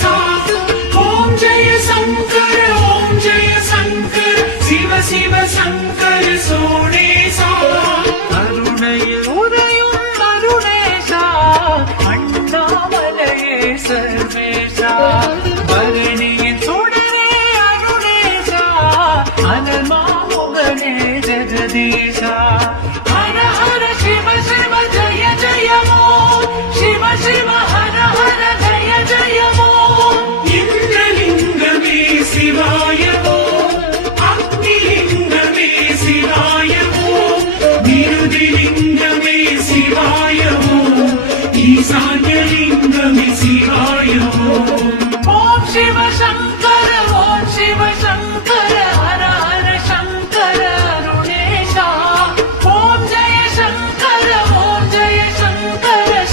सा ओम जय शंकर शिव शिव शंकर सोणेशा अरुणैயில் உறையும் அருணேசா அண்ணாமலையே சர்வேசா பரணியின் சுடரே அருணேசா அனல்மாமுகனே ஜெகதீசா ஹர ஹர சிவ சிவ ஜய ஜயமோ சிவ சிவ ஹர ஹர ஜய ஜயமோ இந்திரலிங்கமே சிவாயமோ அக்னிலிங்கமே சிவாயமோ நிருதிலிங்கமே சிவாயமோ ஈசான்யலிங்கமே சிவாயமோ ஓம் சிவ சங்கர ஓம் சிவ சங்கர ஹர ஹர சங்கர அருணேசா ஓம் ஜெய சங்கர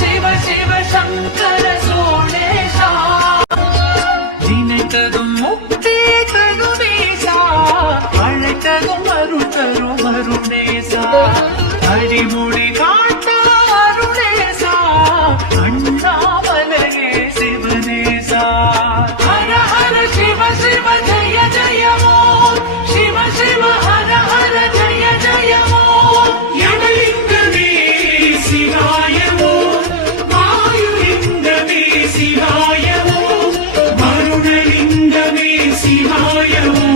சிவ சிவ சங்கர சோணேசா நினைத்ததும் முக்தி தருமேசா அழைத்ததும் அருள் தரும் அருணேசா அடிமுடி காட்ட அருணேசா அண்ணாமலையே சிவனேசா ஹர ஹர சிவ சிவ ஜய ஜயமோ சிவ சிவ ஹர ஹர ஜய ஜயமோ யமலிங்கமே சிவாயமோ வாயுலிங்கமே சிவாயமோ வருணலிங்கமே சிவாயமோ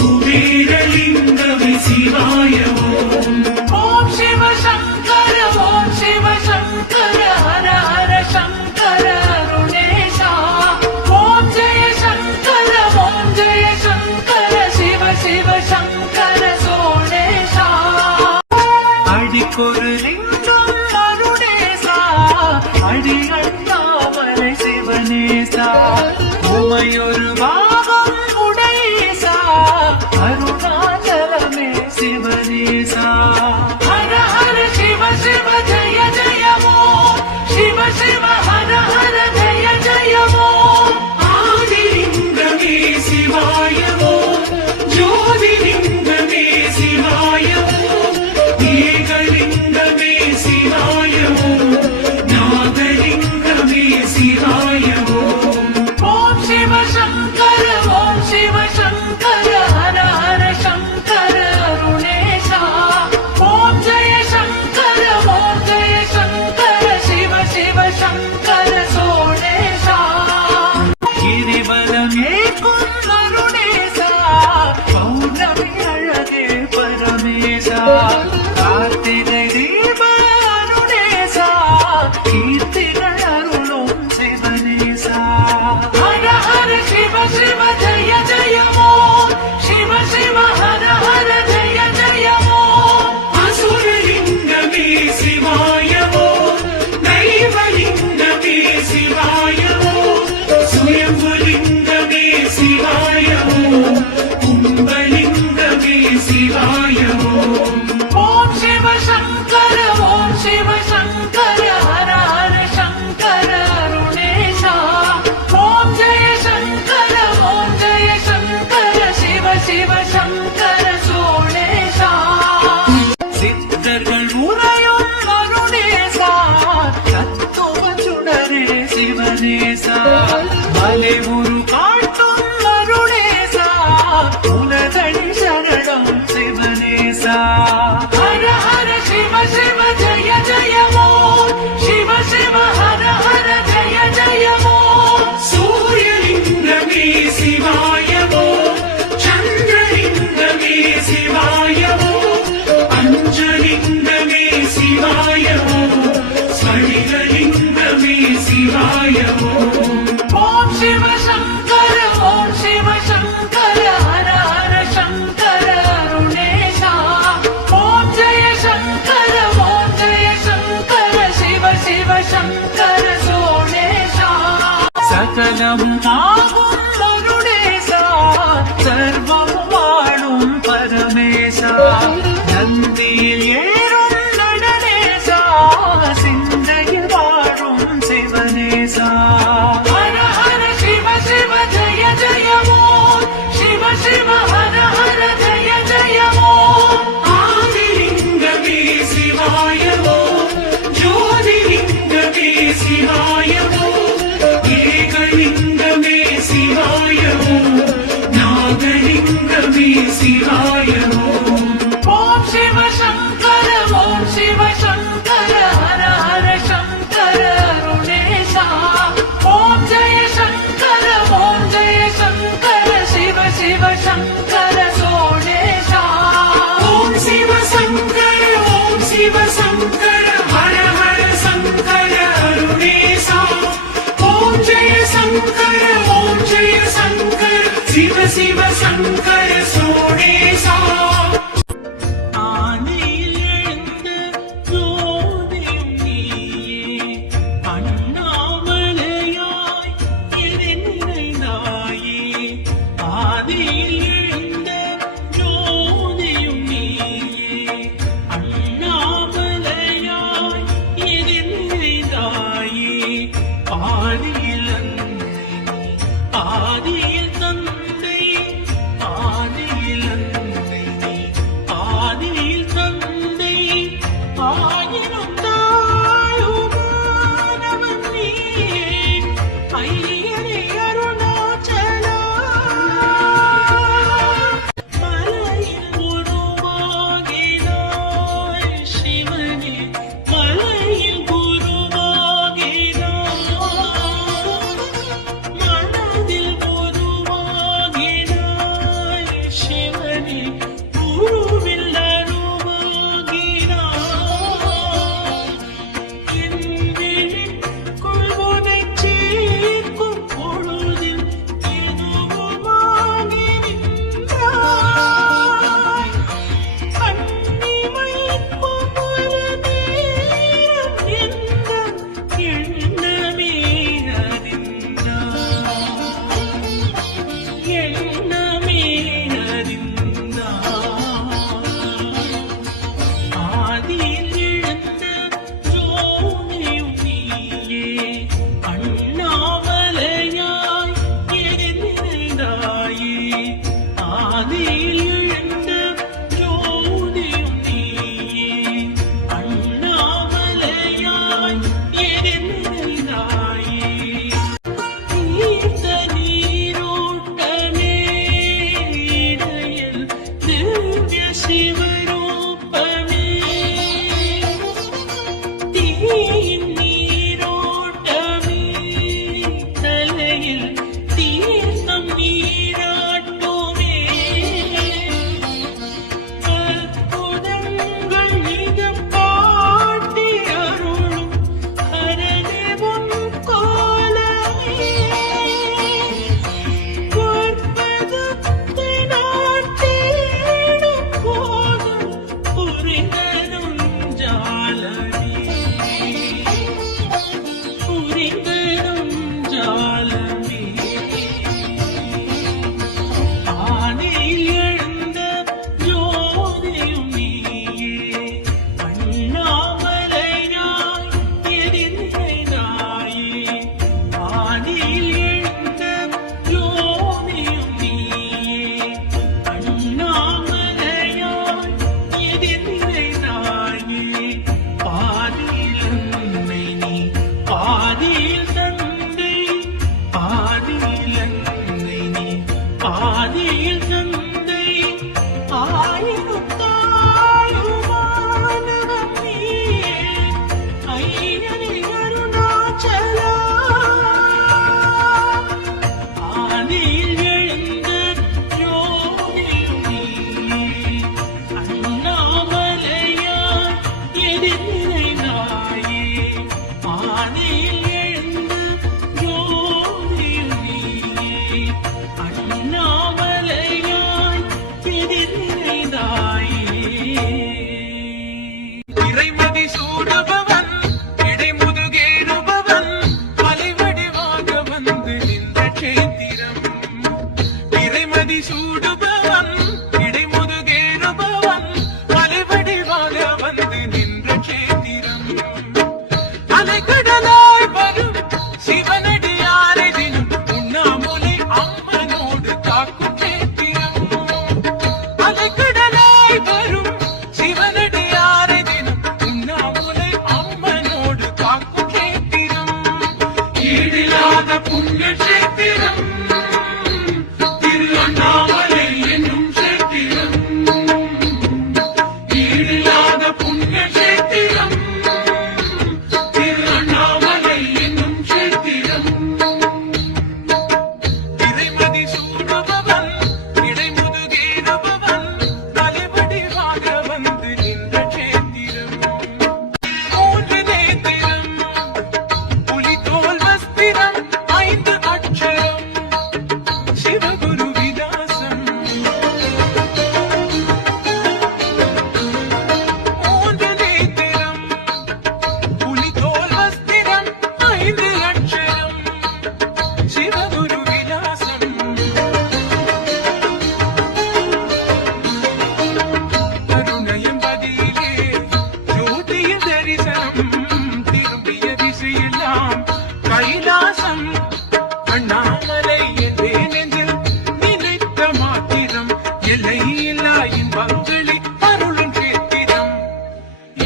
குபேரலிங்கமே சிவாயமோ ஓம் சிவ சங்கர ஹர ஹர சங்கர அருணேசா ஓம் ஜெய சங்கர சிவ சிவ சங்கர சோணேசா அடிக்கொரு லிங்கம் அருணேசா அடி அண்ணாமலை சிவனேசா உமையொரு பாகம் உடையேசா அருணாச்சலமே சிவனேசா ஹர ஹர சிவ சிவ ஜய ஜயமோ சிவ சிவ ஹர ஹர ஜய ஜயமோ ஆதிலிங்கமே சிவாயமோ ஜோதிலிங்கமே சிவாயமோ ஏகலிங்கமே சிவாயமோ நாகலிங்கமே சிவாயமோ ஓம் சிவ சங்கர ஹர ஹர சங்கர அருணேசா ஓம் ஜெய சங்கர சிவ சிவ சங்கர சோணேசா கிரிவலம் ஏக்கும் அருணேசா பௌர்ணமி அழகே பரமேசா கார்த்திகை தீப அருணேசா கீர்த்திகள் அருளும் சிவனேசா ஹர ஹர சிவ சிவ ஜய ஜயமோ சிவ சிவ ஹர ஹர ஜய ஜயமோ அசுரலிங்கமே சிவாயமோ தெய்வலிங்கமே சிவாயமோ சுயம்புலிங்கமே சிவாயமோ கும்பலிங்கமே சிவாயமோ ஓம் சிவ சங்கர ஹர ஹர சங்கர அருணேசா ஓம் ஜெய சங்கர சிவ சிவ சங்கர சோணேசா சித்தர்கள் உரையும் அருணேசா தத்துவ சுடரே சிவனேசா மலை உரு காட்டும் அருணேசா உலகடி சரணம் சிவனேசா ஹர ஹர சிவ சிவ ஜய ஜயமோ சிவ சிவ ஹர ஹர ஜய ஜயமோ சூரியலிங்கமே சிவாயமோ சந்திரலிங்கமே சிவாயமோ பஞ்சலிங்கமே சிவாயமோ ஸ்வரிகலிங்கமே சிவாயமோ ஓம் சிவ சங்கர ஹர ஹர சங்கர அருணேசா ஓம் ஜெய சங்கர சிவ சிவ சங்கர சோணேசா சகலம் ஆகும் அருணேசா சர்வம் வாழும் பரமேசா நந்தியில் ஏறும் நடனேசா சிந்தையில் வாழும் சிவனேசா ஹர ஹர சிவ சிவ ஜய ஜயமோ சிவ சிவ ஹர ஹர ஜய ஜயமோ ஆதிலிங்கமே சிவாயமோ ஜோதிலிங்கமே சிவாயமோ ஏகலிங்கமே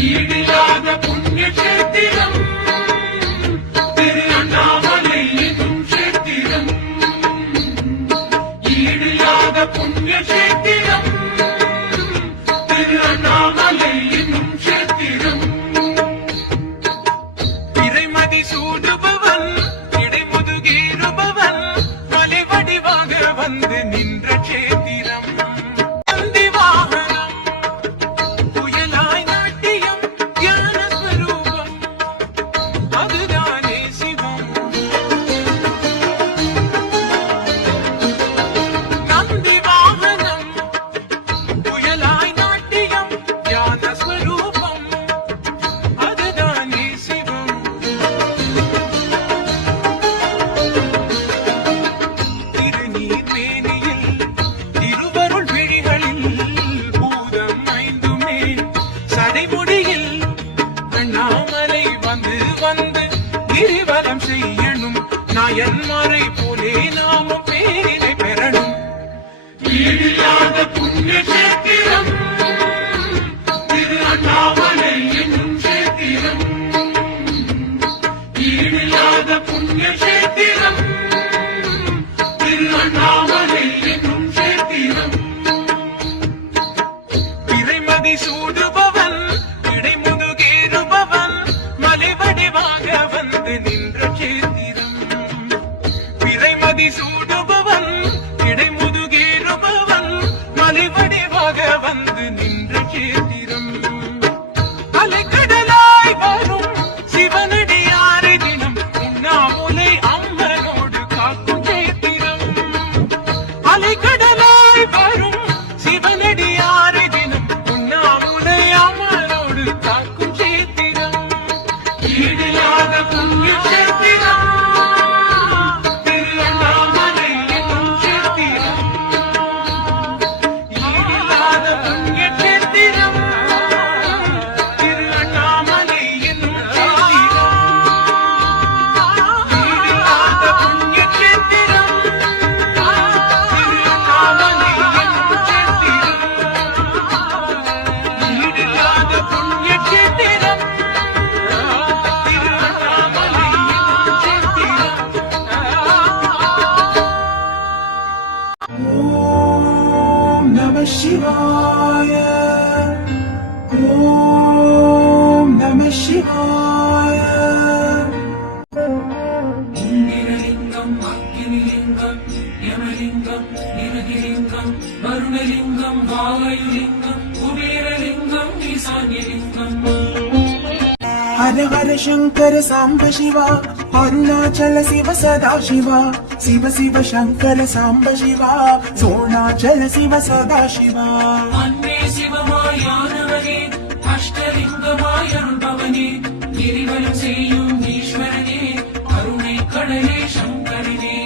ஈடில்லாத புண்ணிய சேத்திரம் திரு அண்ணாமலை என்னும் சேத்திரம். ஈடில்லாத புண்ணிய சேத்திரம் திரு அண்ணாமலை என்னும் சேத்திரம். இறைமதி சூடுபவன் இடைமுதுகேறுபவன் மலை வடிவாக வந்து நின்ற சேத்திரம். நந்தி வாகனம் புயலாய் நாட்டியம் ஞான ஸ்வரூபம் அதுதானே சிவம். நந்தி வாகனம் புயலாய் நாட்டியம் ஞான ஸ்வரூபம் அதுதானே சிவம். திருநீர் மேனியில் திருவருள் விழிகளில் பூதம் ஐந்துமே சடைமுடியில் அண்ணாமலை வந்து வந்து கிரிவலம் செய்யணும் நாயன்மாரை போலே நாமும் பேரினை பெறணும். ஈடில்லாத புண்ணிய சேத்திரம் திரு அண்ணாமலை என்னும் சேத்திரம். ஈடில்லாத புண்ணிய சேத்திரம் திரு அண்ணாமலை என்னும் சேத்திரம். இறைமதி சூடுபவன் இடைமுதுகேறுபவன் மலை வடிவாக வந்து நின்ற சேத்திரம். இறைமதி சூடுபவன் இடைமுதுகேறுபவன் மலை வடிவாக வந்து நின்ற சேத்திரம். அலைக்கடலாய் வரும் சிவனடியாரை தினம் உண்ணாமுலை அம்மனோடு காக்கும் சேத்திரம். அலைக்கடலாய் வரும் சிவனடியாரை தினம் உண்ணாமுலை அம்மனோடு காக்கும் சேத்திரம். ஈடில்லாத புண்ணிய சேத்திரம் திரு அண்ணாமலை என்னும் சேத்திரம். ஈடில்லாத புண்ணிய சேத்திரம் திரு அண்ணாமலை என்னும் சேத்திரம். ஈடில்லாத புண்ணிய சேத்திரம் திரு அண்ணாமலை என்னும் சேத்திரம். ஈடில்லாத புண்ணிய சேத்திரம் திரு அண்ணாமலை என்னும் சேத்திரம். ஓம் நம சிவாய. ஓம் நம சிவாய. இந்திரலிங்கம் அக்னிலிங்கம் யமலிங்கம் நிருதிலிங்கம் வருணலிங்கம் வாயுலிங்கம் குபேரலிங்கம் ஈசான்யலிங்கம். हर हर शंकर सांब शिवा अरुणाचल शिव सदा शिवा शिव शिव शंकर सांब शिवा सोणाचल शिव सदा शिवा. அன்பே சிவமாயானவனே அஷ்டலிங்கமாய் அருள்பவனே கிரிவலம் செய்யும் ஈஸ்வரனே கருணை கடலே சங்கரனே.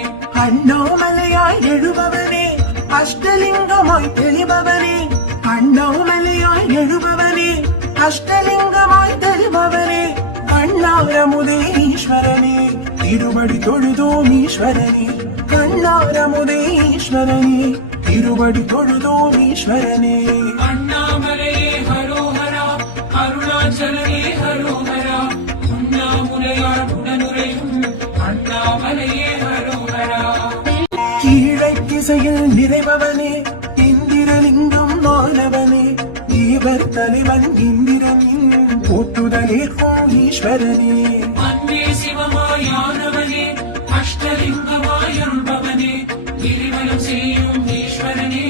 அண்ணாமலையாய் எழுபவனே அஷ்டலிங்கமாய் தெளிபவனே. அண்ணாமலையாய் எழுபவனே அஷ்டலிங்கமாய் தெளிபவனே. கண்ணாரமுதே ஈஸ்வரனே திருவடி தொழுதோம் ஈஸ்வரனே. கண்ணாரமுதே ஈஸ்வரனே திருவடி தொழுதோம் ஈஸ்வரனே. அண்ணாமலையே ஹரோஹரா அருணாச்சலனே ஹரோஹரா உண்ணாமுலையார் உடனுரையும் அண்ணாமலையே ஹரோஹரா. கீழை திசையில் நிறைபவனே இந்திரலிங்கம் மாணவனே. தேவர் தலைவன் இந்திரனின் போற்றுதலேற்கும் ஈஸ்வரனே. அன்பே சிவமாயானவனே அஷ்டலிங்கமாய் அருள்பவனே கிரிவலம் செய்யும் ஈஸ்வரனே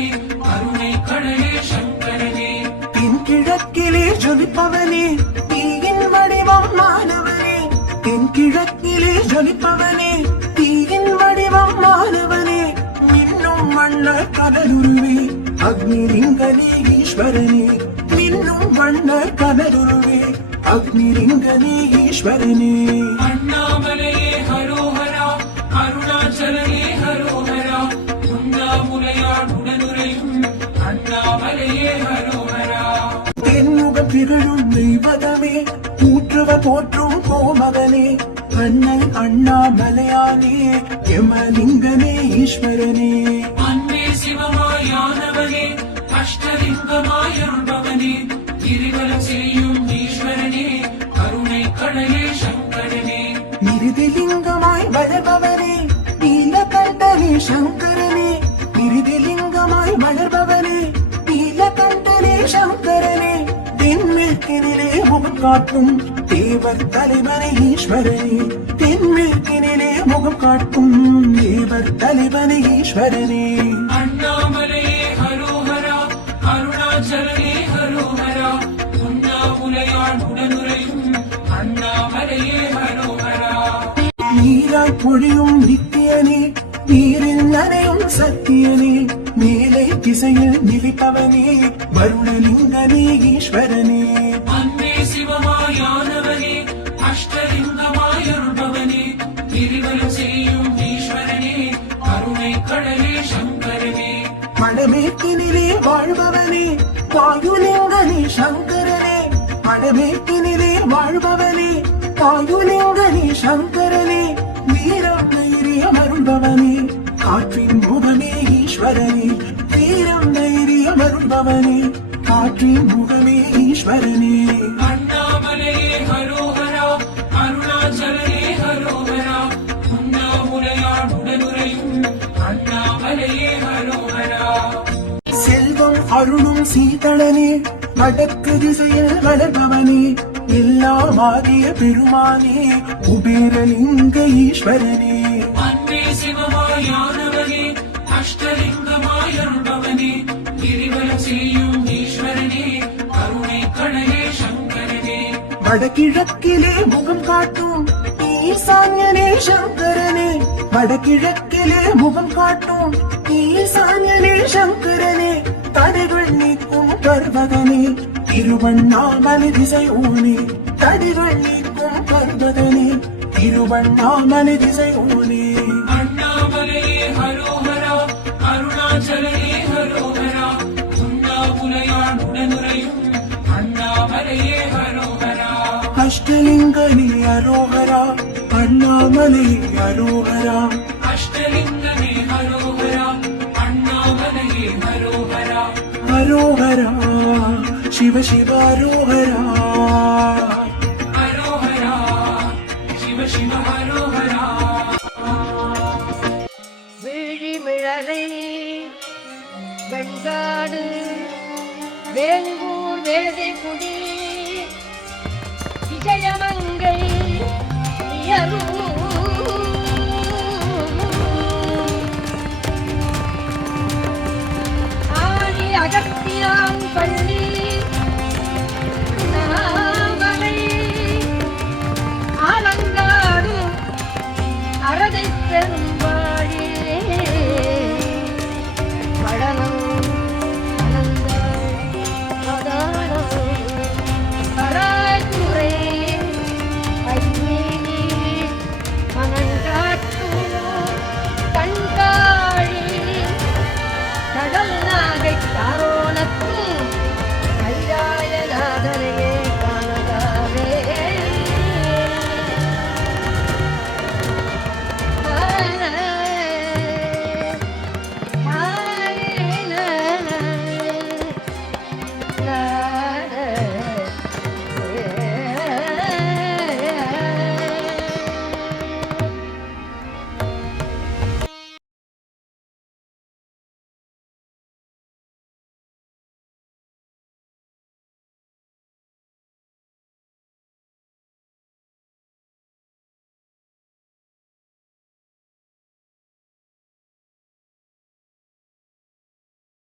கருணை கடலே சங்கரனே. தென்கிழக்கிலே ஜொலிப்பவனே தீயின் வடிவம் மாணவனே. தென்கிழக்கிலே ஜொலிப்பவனே தீயின் வடிவம் மாணவனே. மின்னும் வண்ண கடலுருவே அக்னிலிங்கனே ஈஸ்வரனே. மின்னும் வண்ண கடலுருவே அக்னிலிங்கனே ஈஸ்வரனே. அண்ணாமலையே ஹரோஹரா அருணாச்சலனே ஹரோஹரா உண்ணாமுலையார் உடனுரையும் அண்ணாமலையே ஹரோஹரா. தென்முகம் திகழும் தெய்வதமே ஊற்றுவ போற்றும் கோமகனே. அண்ணல் அண்ணாமலையானே யமலிங்கனே ஈஸ்வரனே. அன்பே சிவமாயானவனே அஷ்டலிங்கமாய் அருள்பவனே கிரிவலம் செய்யும் ஈஸ்வரனே முகம் காட்டும் தேவர் தலைவனை ஈஸ்வரனே தென்மேற்கினிலே முகம் காட்டும் தேவர் தலைவனை ஈஸ்வரனே அண்ணாமலையே ஹரோஹரா அருணாச்சலனே ஹரோஹரா உண்ணாமுலையான் உடனுரையும் அண்ணாமலையே ஹரோஹரா நீராய் பொழியும் நித்தியனே நீரில் நனையும் சத்தியனே மேலே திசையில் நிலைப்பவனே வருணலிங்கனே ஈஸ்வரனே அன்பே சிவமாயானவனே அஷ்டலிங்கமாயருள்பவனே கிரிவலம் செய்யும் ஈஸ்வரனே கருணை கடலே சங்கரனே மடமேற்கினிலே வாழ்பவனே வாயுலிங்கனே சங்கரனே மடமேற்கினிலே வாழ்பவனே வாயுலிங்கனே சங்கரனே வீரம் தைரியம் அருள்பவனே காற்றின் முகமே ஈஸ்வரனே வீரம் தைரியம் அருள்பவனே காற்றின் முகமே ஈஸ்வரனே அண்ணாமலையே ஹரோஹரா அருணாச்சலனே ஹரோஹரா உண்ணாமுலையான் உடனுரையும் அண்ணாமலையே ஹரோஹரா செல்வம் அருளும் சீதளனே வடக்கு திசையில் வளர்பவனே எல்லாம் ஆகிய பெருமானே குபேரலிங்க ஈஸ்வரனே அன்பே சிவமாயானவனே அஷ்டலிங்கமாயருள்பவனே கிரிவலம் செய்யும் ஈஸ்வரனே கருணை கடலே சங்கரனே வடகிழக்கிலே முகம் காட்டும் ஈசான்யனே சங்கரனே வடகிழக்கிலே முகம் காட்டும் ஈசான்யனே சங்கரனே தடைகள் நீக்கும் பர்வதனே திருவண்ணாமலை திசையோனே தடைகள் நீக்கும் பர்வதனே திருவண்ணாமலை திசையோனே அண்ணாமலையே ஹரோஹரா அருணாச்சலனே ஹரோஹரா உண்ணாமுலையான் உடனுரையும் அண்ணாமலையே ஹரோஹரா அஷ்டலிங்கனே அரோகரா அண்ணாமலை அரோகரா அஷ்டலிங்கமே ஹரோஹரா அண்ணாமலையே ஹரோஹரா அரோகரா சிவ சிவ அரோகரா